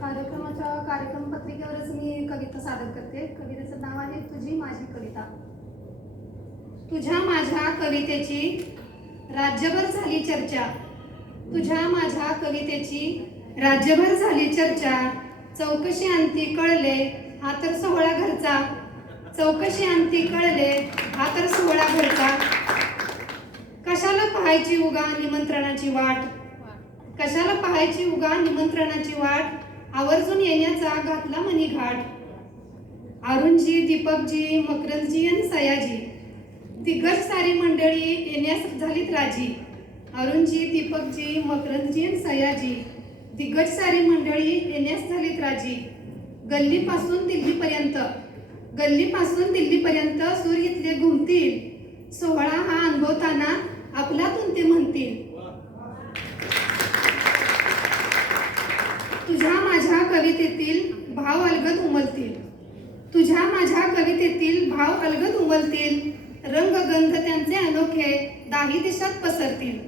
कार्यक्रमाच्या कार्यक्रम पत्रिकेवरच मी कविता सादर करते. कवितेचं नाव आहे तुझी माझी कविता. तुझ्या माझ्या कवितेची राज्यभर झाली चर्चा. तुझ्या माझ्या कवितेची राज्यभर झाली चर्चा. चौकशी अंती कळले हा तर सोहळा घरचा. चौकशी अंती कळले हा तर सोहळा पाहायची उगा निमंत्रणाची वाट? कशाला पाहायची उगा निमंत्रणाची वाट? आवर्जून येण्याचा घातला मनी घाट. अरुणजी दीपकजी मकरंदजी आणि सयाजी दिग्गज सारी मंडळी येण्यास झालीत राजी. अरुणजी दीपकजी मकरंदजी आणि सयाजी दिग्गज सारी मंडळी येण्यास झालीत राजी. गल्लीपासून दिल्लीपर्यंत गल्लीपासून दिल्लीपर्यंत सूर इथले घुमतील. सोहळा हा अनुभवताना आपल्यातून ते म्हणतील. तुझ्या माझ्या कवितेतील भाव अलगद उमलतील. तुझ्या माझ्या कवितेतील भाव अलगद उमलतील. रंग गंध त्यांचे अनोखे दाही दिशात पसरतील.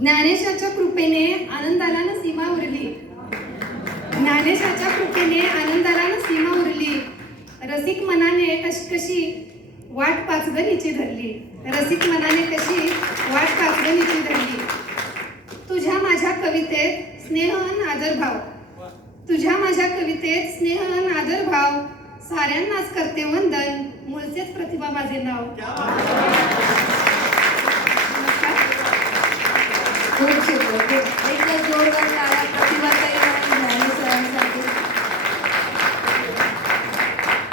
ज्ञानेशाच्या कृपेने आनंदाला न सीमा उरली. ज्ञानेशाच्या कृपेने आनंदाला न सीमा उरली. रसिक मनाने कशी कशी वाट पाचगणीची धरली. रसिक मनाने कशी वाट पाचगणीची धरली. तुझ्या माझ्या कवितेत स्नेह अन आदर भाव. तुझ्या माझ्या कवितेत स्नेह अन आदर भाव. साऱ्यांनाच करते वंदन मूळचेच प्रतिभा माझे नाव.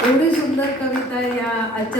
एवढी सुंदर कविता या आजच्या